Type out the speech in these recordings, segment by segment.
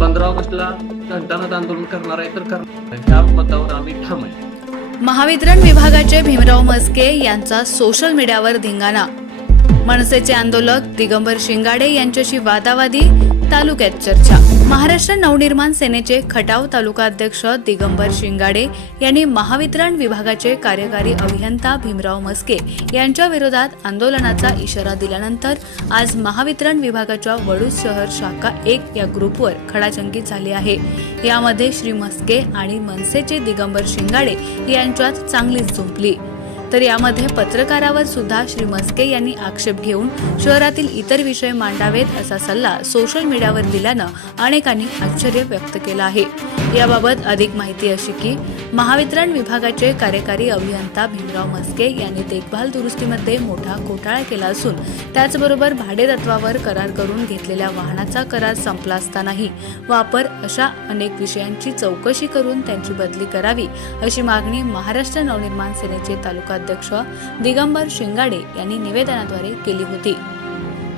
पंधरा ऑगस्टला घंटानाद आंदोलन करणार आहे तर करणार ह्या मतावर आम्ही ठाम आहे. महावितरण विभागाचे भीमराव मस्के यांचा सोशल मीडियावर धिंगाणा. मनसेचे आंदोलक दिगंबर शिंगाडे यांच्याशी वादावादी तालुक्यात चर्चा. महाराष्ट्र नवनिर्माण सेनेचे खटाव तालुका अध्यक्ष दिगंबर शिंगाडे यांनी महावितरण विभागाचे कार्यकारी अभियंता भीमराव मस्के यांच्या विरोधात आंदोलनाचा इशारा दिल्यानंतर आज महावितरण विभागाच्या वडूज शहर शाखा एक या ग्रुपवर खडाजंगी झाली आहे. यामध्ये श्री मस्के आणि मनसेचे दिगंबर शिंगाडे यांच्यात चांगलीच झुंपली. तर यामध्ये पत्रकारावर सुद्धा श्री मस्के यांनी आक्षेप घेऊन शहरातील इतर विषय मांडावेत असा सल्ला सोशल मीडियावर दिल्यानं अनेकांनी आश्चर्य व्यक्त केलं आहे. याबाबत अधिक माहिती अशी की महावितरण विभागाचे कार्यकारी अभियंता भीमराव मस्के यांनी देखभाल दुरुस्तीमध्ये मोठा घोटाळा केला असून त्याचबरोबर भाडेतत्वावर करार करून घेतलेल्या वाहनाचा करार संपला असतानाही वापर अशा अनेक विषयांची चौकशी करून त्यांची बदली करावी अशी मागणी महाराष्ट्र नवनिर्माण सेनेचे तालुकाध्यक्ष दिगंबर शिंगाडे यांनी निवेदनाद्वारे केली होती.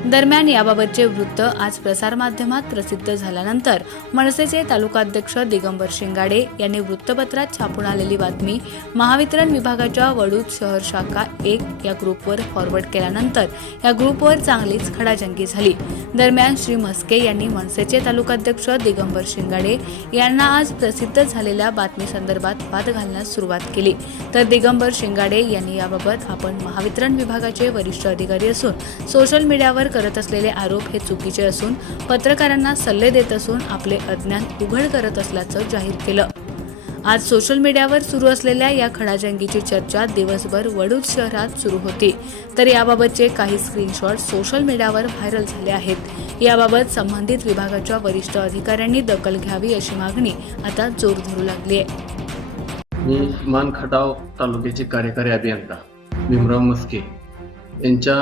दरम्यान याबाबतचे वृत्त आज प्रसारमाध्यमात प्रसिद्ध झाल्यानंतर मनसेचे तालुकाध्यक्ष दिगंबर शिंगाडे यांनी वृत्तपत्रात छापून आलेली बातमी महावितरण विभागाच्या वडूत शहर शाखा एक या ग्रुपवर फॉरवर्ड केल्यानंतर या ग्रुपवर चांगलीच खडाजंगी झाली. दरम्यान श्री म्हस्के यांनी मनसेचे तालुकाध्यक्ष दिगंबर शिंगाडे यांना आज प्रसिद्ध झालेल्या बातमीसंदर्भात वाद घालण्यास सुरुवात केली. तर दिगंबर शिंगाडे यांनी याबाबत आपण महावितरण विभागाचे वरिष्ठ अधिकारी असून सोशल मीडियावर करत असलेले आरोप हे चुकीचे असून पत्रकारांना सल्ले देत असून आपले अज्ञान उघड करत असल्याचं जाहीर केलं. आज सोशल मीडियावर सुरू असलेल्या या खडाजंगीची चर्चा दिवसभर वडूद शहरात सुरू होती. तर याबाबतचे काही स्क्रीनशॉट सोशल मीडियावर व्हायरल झाले आहेत. याबाबत संबंधित विभागाच्या वरिष्ठ अधिकाऱ्यांनी दखल घ्यावी अशी मागणी आता जोर धरू लागली आहे मी मान खटाव तालुक्याचे कार्यकारी अभियंता भीमराव मस्के यांच्या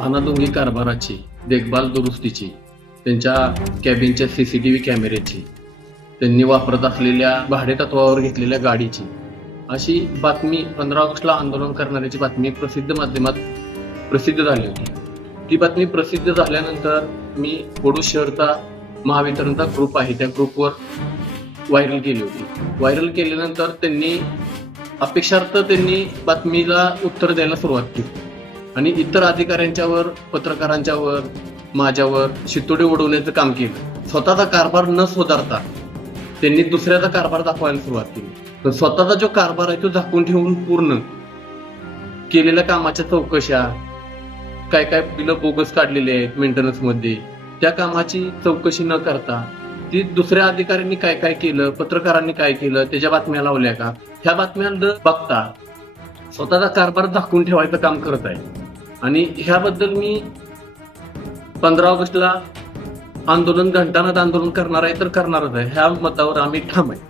अनादोंगी कारभाराची देखभाल दुरुस्तीची त्यांच्या कॅबिनच्या सी सी टी व्ही कॅमेऱ्याची त्यांनी वापरत असलेल्या भाडेतत्वावर घेतलेल्या गाडीची. अशी बातमी पंधरा ऑगस्टला आंदोलन करणाऱ्याची बातमी प्रसिद्ध माध्यमात प्रसिद्ध झाली होती. ती बातमी प्रसिद्ध झाल्यानंतर मी कोडू शहरचा महावितरणचा ग्रुप आहे त्या ग्रुपवर व्हायरल केली होती. व्हायरल केल्यानंतर त्यांनी अपेक्षार्थ त्यांनी बातमीला उत्तर द्यायला सुरुवात केली. आणि इतर अधिकाऱ्यांच्यावर पत्रकारांच्यावर माझ्यावर शितोडे उडवण्याचं काम केलं. स्वतःचा कारभार न सुधारता त्यांनी दुसऱ्याचा कारभार दाखवायला सुरुवात केली. तर स्वतःचा जो कारभार आहे तो झाकून ठेवून पूर्ण केलेल्या कामाच्या चौकशा काय काय बिलं बोगस काढलेले आहेत मेंटेनन्समध्ये त्या कामाची चौकशी न करता ती दुसऱ्या अधिकाऱ्यांनी काय काय केलं पत्रकारांनी काय केलं त्याच्या बातम्या लावल्या का? ह्या बातम्या न बघता स्वतःचा कारभार दाखवून ठेवायचं काम करत आहे. आणि ह्याबद्दल मी पंधरा ऑगस्टला आंदोलन घंटानाद आंदोलन करणार आहे तर करणारच आहे. ह्या मतावर आम्ही ठाम आहे.